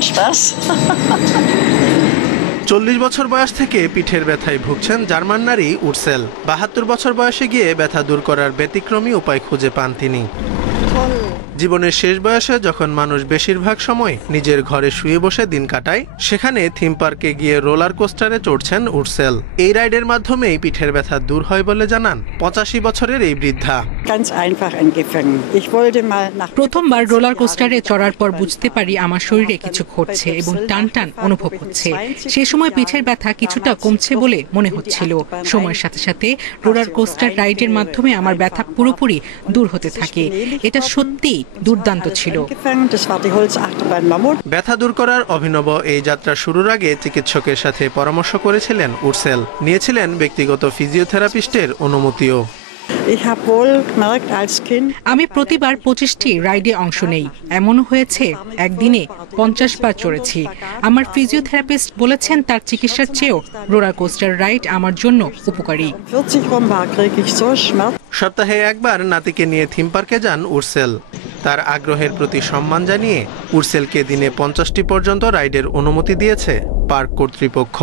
viel Spaß. 40 বছর বয়স থেকে পিঠের ব্যথায় ভুগছেন জার্মান নারী উর্সেল। 72 বছর বয়সে গিয়ে ব্যথা দূর করার ব্যতিক্রমী উপায় খুঁজে পান তিনি। জীবনের শেষ বয়সে যখন মানুষ বেশিরভাগ সময় নিজের ঘরে শুয়ে বসে দিন কাটায়, সেখানে থিম পার্কে গিয়ে রোলার কোস্টারে চড়ছেন উর্সেল। এই রাইডের মাধ্যমেই পিঠের ব্যথা দূর হয় বলে জানান 85 বছরের এই বৃদ্ধা। প্রথমবার রোলার কোস্টারে চড়ার পর বুঝতে পারি আমার শরীরে কিছু ঘটছে এবং টান টান অনুভব হচ্ছে। সে সময় পিঠের ব্যথা কিছুটা কমছে বলে মনে হচ্ছিল। সময়ের সাথে সাথে রোলার কোস্টার রাইডের মাধ্যমে আমার ব্যথা পুরোপুরি দূর হতে থাকে। এটা সত্যি দুর্দান্ত ছিল। ব্যথা দূর করার অভিনব এই যাত্রা শুরুর আগে চিকিৎসকের সাথে পরামর্শ করেছিলেন উর্সেল। নিয়েছিলেন ব্যক্তিগত ফিজিওথেরাপিস্টের অনুমতিও। আমি প্রতিবার 25টি রাইডে অংশ নেই। এমনও হয়েছে একদিনে 50 বার চড়েছি। আমার ফিজিওথেরাপিস্ট বলেছেন তার চিকিৎসার চেয়েও রোলার কোস্টার রাইড আমার জন্য উপকারী। সপ্তাহে একবার নাতিকে নিয়ে থিম পার্কে যান উর্সেল। তার আগ্রহের প্রতি সম্মান জানিয়ে উর্সেলকে দিনে 50টি পর্যন্ত রাইডের অনুমতি দিয়েছে পার্ক কর্তৃপক্ষ।